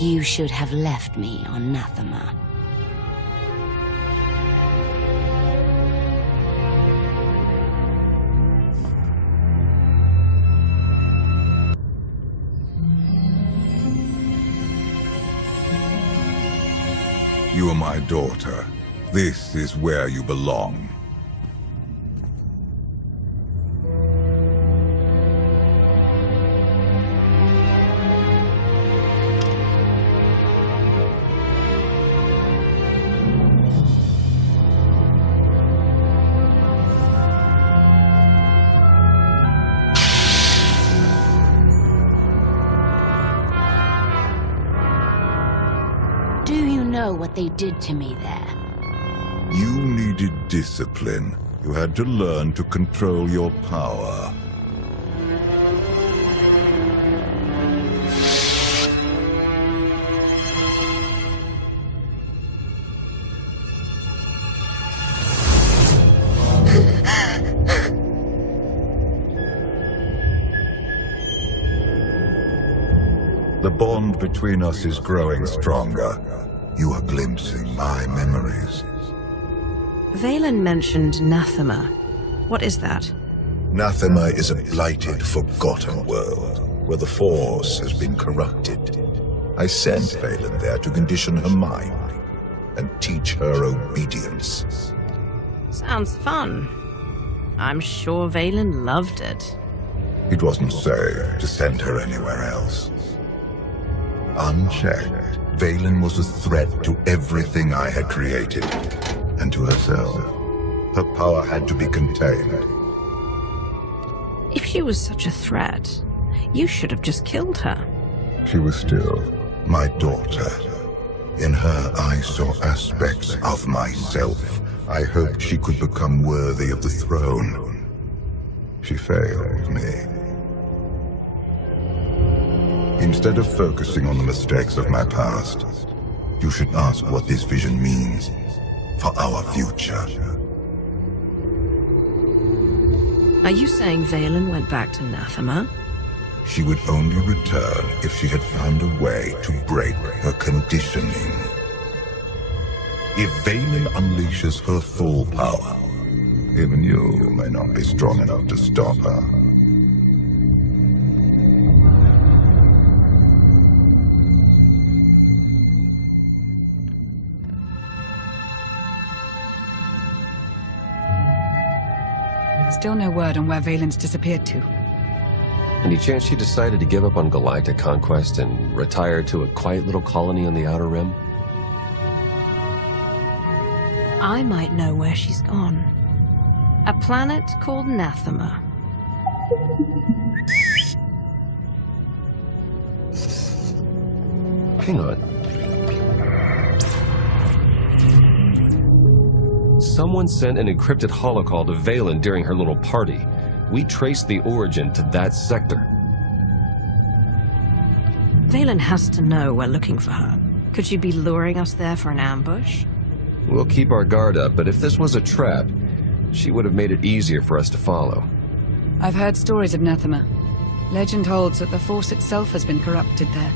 You should have left me on Nathema. You are my daughter. This is where you belong. Do you know what they did to me there? You needed discipline. You had to learn to control your power. The bond between us is growing stronger. You are glimpsing my memories. VII mentioned Nathema. What is that? Nathema is a blighted, forgotten world, where the Force has been corrupted. I sent VII there to condition her mind, and teach her obedience. Sounds fun. I'm sure VII loved it. It wasn't safe to send her anywhere else. Unchecked, VII was a threat to everything I had created, and to herself. Her power had to be contained. If she was such a threat, you should have just killed her. She was still my daughter. In her, I saw aspects of myself. I hoped she could become worthy of the throne. She failed me. Instead of focusing on the mistakes of my past, you should ask what this vision means for our future. Are you saying VII went back to Nathema? She would only return if she had found a way to break her conditioning. If VII unleashes her full power, even you may not be strong enough to stop her. Still no word on where Valen's disappeared to. Any chance she decided to give up on galactic conquest and retire to a quiet little colony on the Outer Rim? I might know where she's gone. A planet called Nathema. Hang on. Someone sent an encrypted holocall to VII during her little party. We traced the origin to that sector. VII has to know we're looking for her. Could she be luring us there for an ambush? We'll keep our guard up, but if this was a trap, she would have made it easier for us to follow. I've heard stories of Nathema. Legend holds that the Force itself has been corrupted there.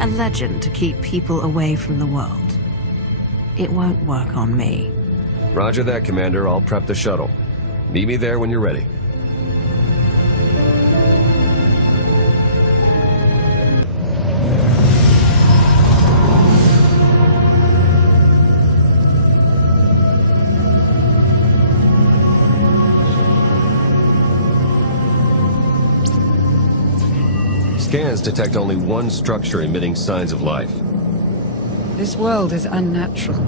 A legend to keep people away from the world. It won't work on me. Roger that, Commander. I'll prep the shuttle. Meet me there when you're ready. Scans detect only one structure emitting signs of life. This world is unnatural.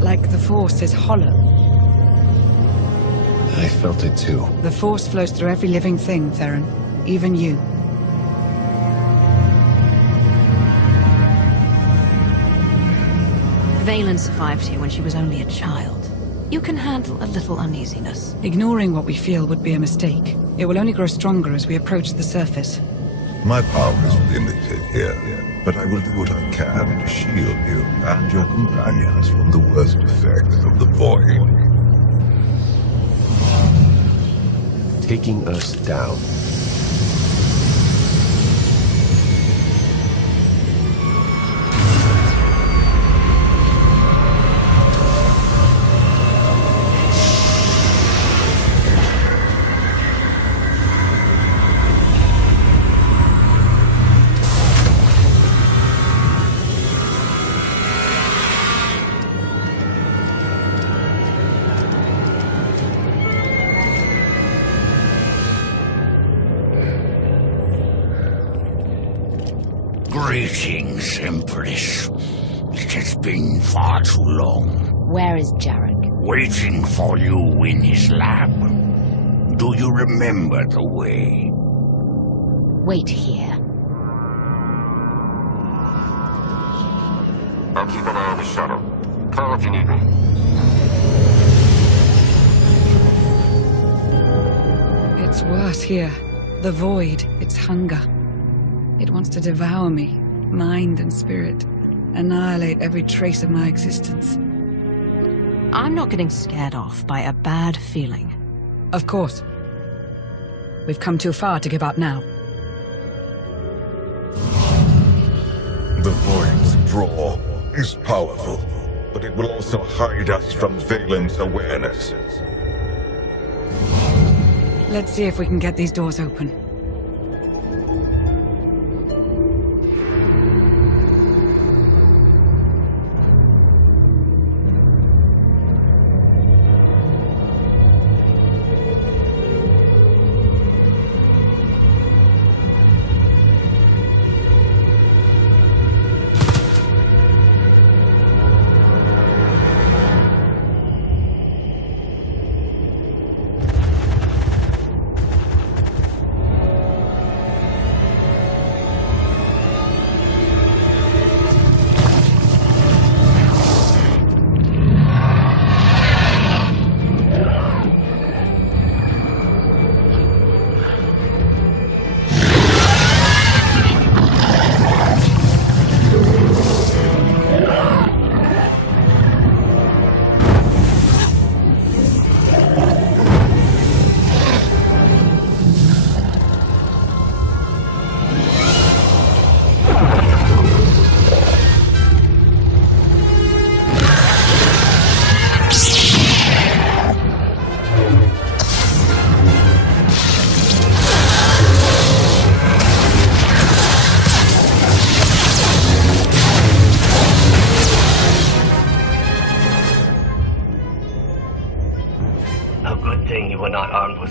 Like the Force is hollow. I felt it too. The Force flows through every living thing, Theron. Even you. Valen survived here when she was only a child. You can handle a little uneasiness. Ignoring what we feel would be a mistake. It will only grow stronger as we approach the surface. My power is limited here, but I will do what I can to shield you and your companions from the worst effects of the void. Taking us down. Greetings, Empress. It has been far too long. Where is Jarek? Waiting for you in his lab. Do you remember the way? Wait here. I'll keep an eye on the shuttle. Call if you need me. It's worse here. The void, its hunger. It wants to devour me, mind and spirit, annihilate every trace of my existence. I'm not getting scared off by a bad feeling. Of course. We've come too far to give up now. The void's draw is powerful, but it will also hide us from Valen's awareness. Let's see if we can get these doors open.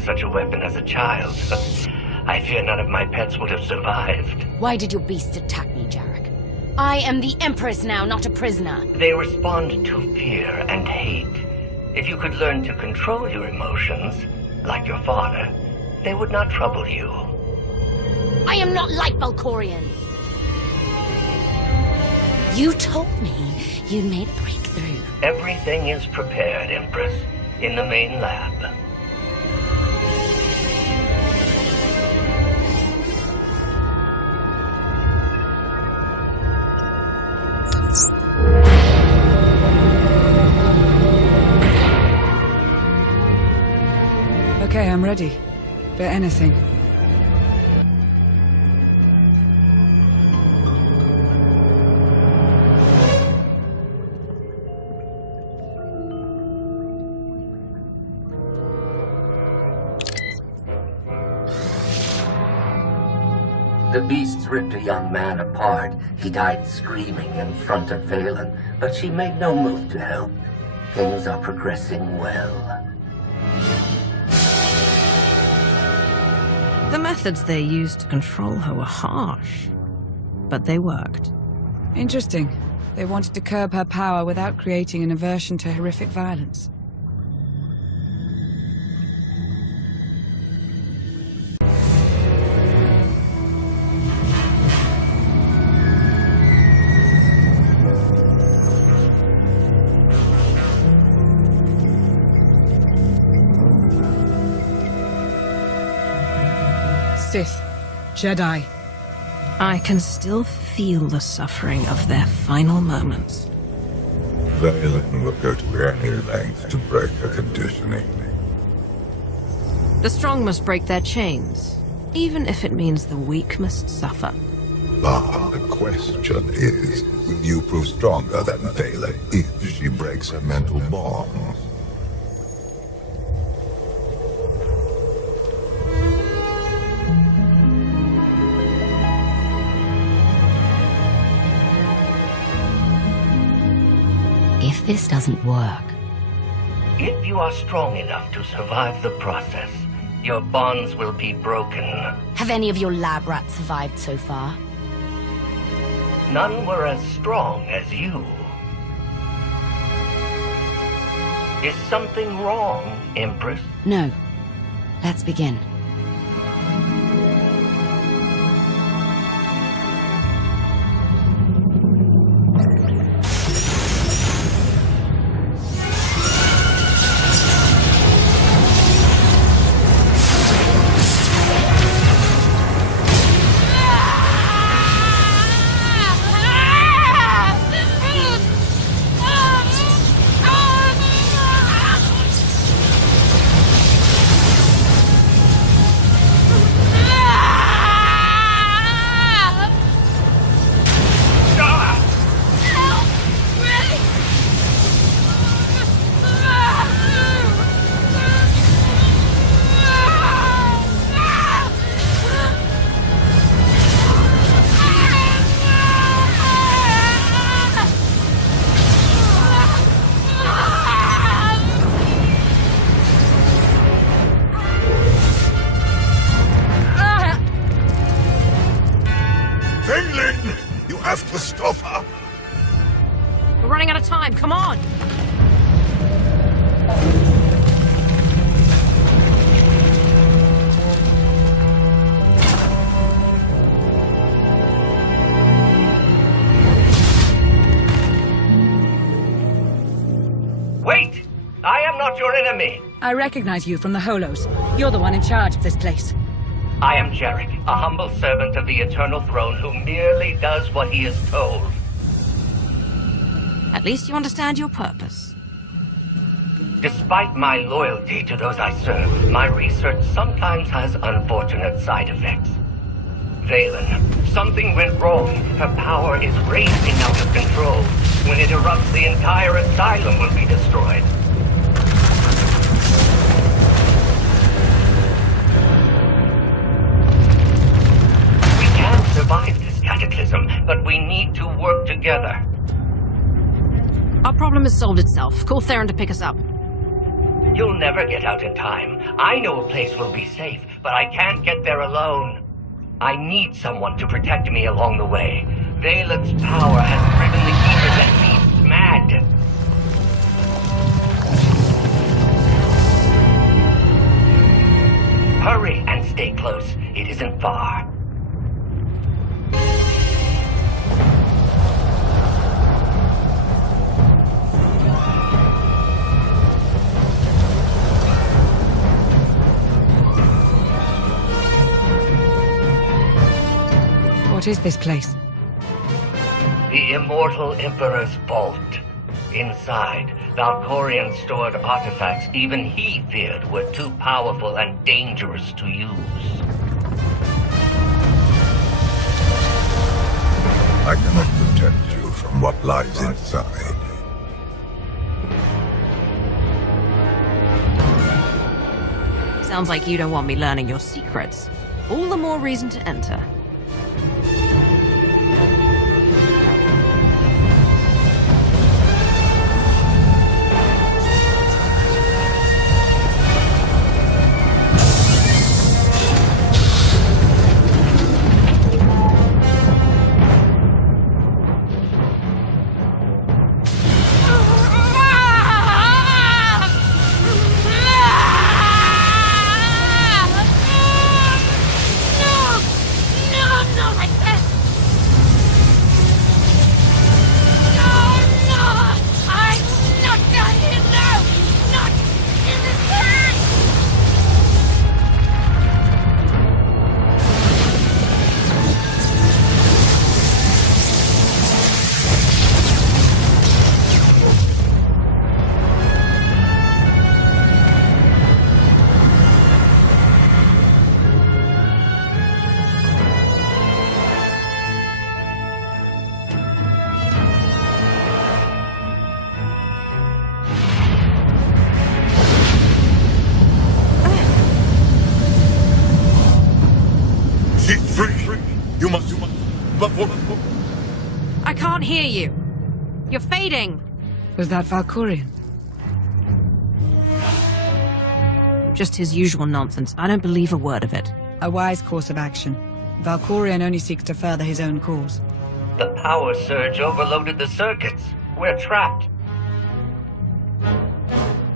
Such a weapon as a child. I fear none of my pets would have survived. Why did your beasts attack me, Jarek? I am the Empress now, not a prisoner. They respond to fear and hate. If you could learn to control your emotions, like your father, they would not trouble you. I am not like Valkorion. You told me you made a breakthrough. Everything is prepared, Empress, in the main lab. Okay, I'm ready. For anything. The beasts ripped a young man apart. He died screaming in front of Valen, but she made no move to help. Things are progressing well. The methods they used to control her were harsh, but they worked. Interesting. They wanted to curb her power without creating an aversion to horrific violence. Sith, Jedi. I can still feel the suffering of their final moments. Valen will go to any length to break her conditioning. The strong must break their chains, even if it means the weak must suffer. But the question is, will you prove stronger than Valen if she breaks her mental bonds? If this doesn't work... If you are strong enough to survive the process, your bonds will be broken. Have any of your lab rats survived so far? none were as strong as you. Is something wrong, Empress? No. Let's begin. You have to stop her! We're running out of time, come on! Wait! I am not your enemy! I recognize you from the Holos. You're the one in charge of this place. I am Jarek, a humble servant of the Eternal Throne who merely does what he is told. At least you understand your purpose. Despite my loyalty to those I serve, my research sometimes has unfortunate side effects. Valen, something went wrong. Her power is racing out of control. When it erupts, the entire asylum will be destroyed. We can survive this cataclysm, but we need to work together. Our problem has solved itself. Call Theron to pick us up. You'll never get out in time. I know a place will be safe, but I can't get there alone. I need someone to protect me along the way. Valen's power has driven the Keepers and beasts mad. Hurry and stay close. It isn't far. What is this place? The Immortal Emperor's vault. Inside, Valkorion stored artifacts even he feared were too powerful and dangerous to use. I cannot protect you from what lies inside. Sounds like you don't want me learning your secrets. All the more reason to enter. I can't hear you. You're fading. Was that Valkorion? Just his usual nonsense. I don't believe a word of it. A wise course of action. Valkorion only seeks to further his own cause. The power surge overloaded the circuits. We're trapped.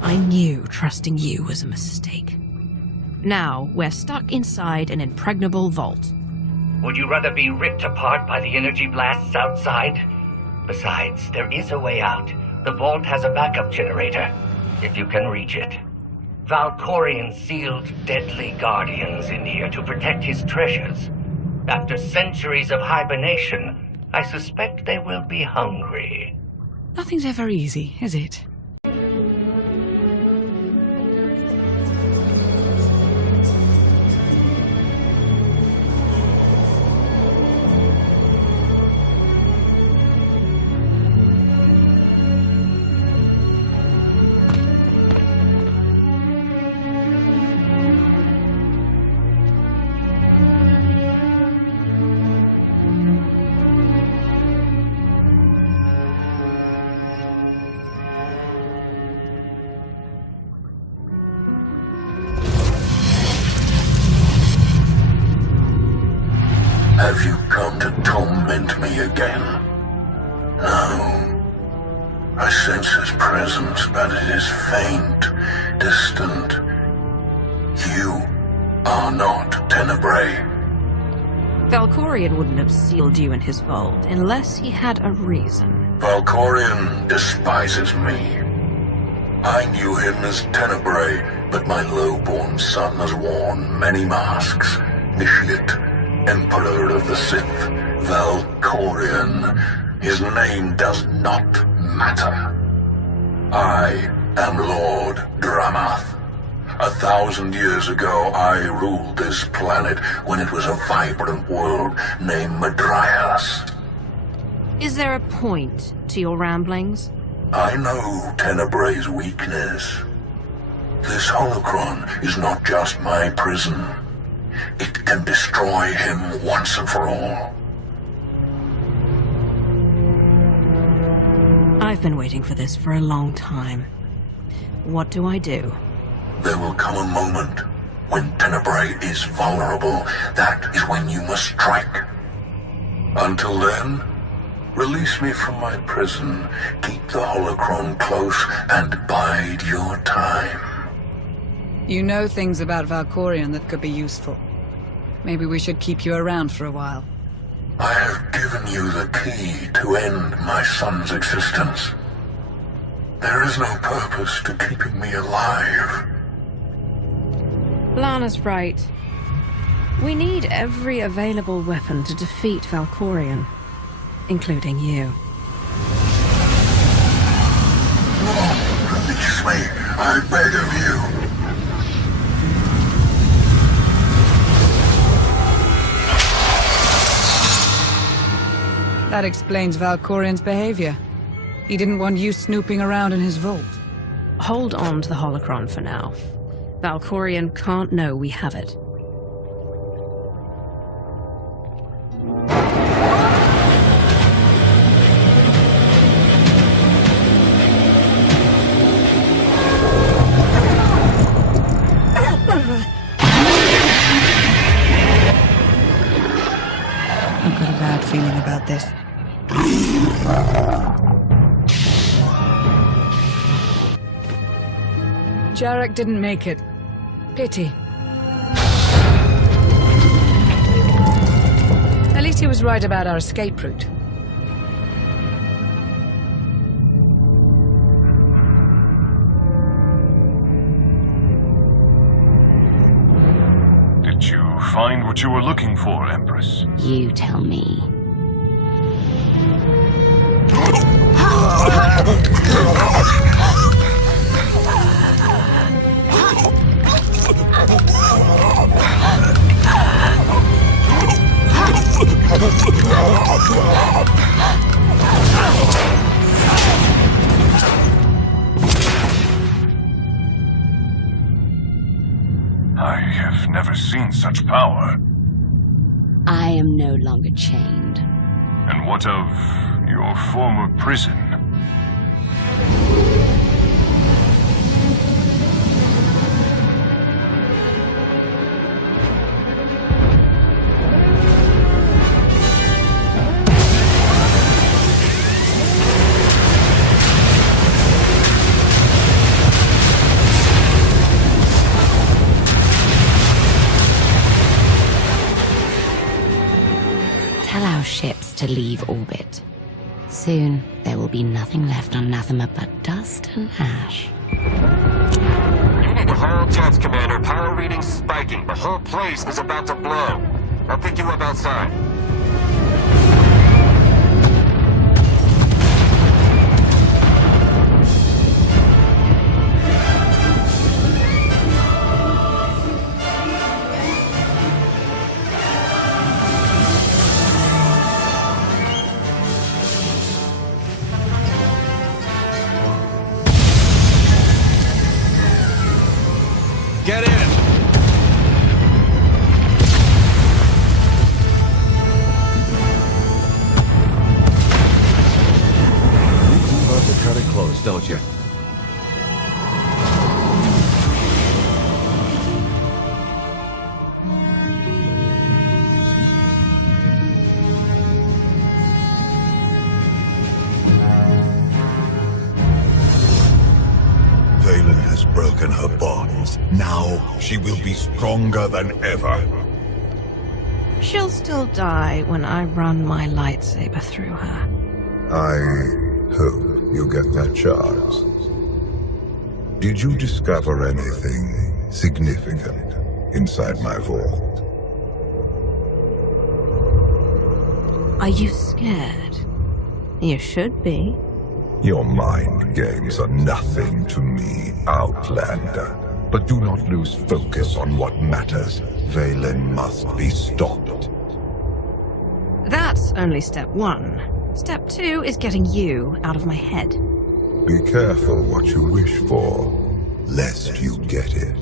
I knew trusting you was a mistake. Now, we're stuck inside an impregnable vault. Would you rather be ripped apart by the energy blasts outside? Besides, there is a way out. The vault has a backup generator, if you can reach it. Valkorion sealed deadly guardians in here to protect his treasures. After centuries of hibernation, I suspect they will be hungry. Nothing's ever easy, is it? Have you come to torment me again? No. I sense his presence, but it is faint, distant. You are not Tenebrae. Valkorion wouldn't have sealed you in his vault unless he had a reason. Valkorion despises me. I knew him as Tenebrae, but my low-born son has worn many masks. Initiate, Emperor of the Sith, Valkorion. His name does not matter. I am Lord Dramath. 1,000 years ago, I ruled this planet when it was a vibrant world named Madrias. Is there a point to your ramblings? I know Tenebrae's weakness. This holocron is not just my prison. It can destroy him once and for all. I've been waiting for this for a long time. What do I do? There will come a moment when Tenebrae is vulnerable. That is when you must strike. Until then, release me from my prison, keep the holocron close, and bide your time. You know things about Valkorion that could be useful. Maybe we should keep you around for a while. I have given you the key to end my son's existence. There is no purpose to keeping me alive. Lana's right. We need every available weapon to defeat Valkorion, including you. Release me, I beg of you. That explains Valkorion's behavior. He didn't want you snooping around in his vault. Hold on to the holocron for now. Valkorion can't know we have it. I've got a bad feeling about this. Jarek didn't make it. Pity. At least he was right about our escape route. Did you find what you were looking for, Empress? You tell me. I have never seen such power. I am no longer chained. And what of your former prison? to leave orbit. Soon, there will be nothing left on Nathema but dust and ash. Reading the whole jets, Commander. Power readings spiking. The whole place is about to blow. I'll pick you up outside. Get in! You do love to cut it close, don't you? Valen has broken her bonds. Now she will be stronger than ever. She'll still die when I run my lightsaber through her. I hope you get that chance. Did you discover anything significant inside my vault? Are you scared? You should be. Your mind games are nothing to me, Outlander. But do not lose focus on what matters. Valen must be stopped. That's only step one. Step two is getting you out of my head. Be careful what you wish for, lest you get it.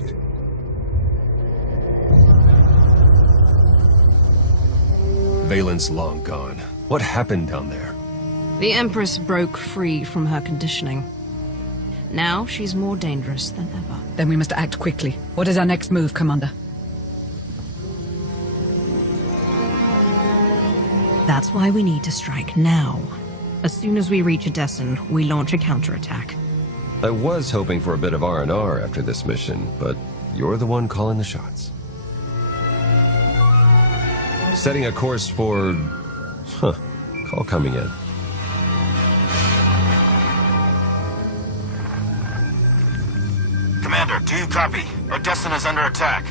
Valen's long gone. What happened down there? The Empress broke free from her conditioning. Now she's more dangerous than ever. Then we must act quickly. What is our next move, Commander? That's why we need to strike now. As soon as we reach Adessen, we launch a counterattack. I was hoping for a bit of R&R after this mission, but you're the one calling the shots. Setting a course for... Call coming in. Commander, do you copy? Adessen is under attack.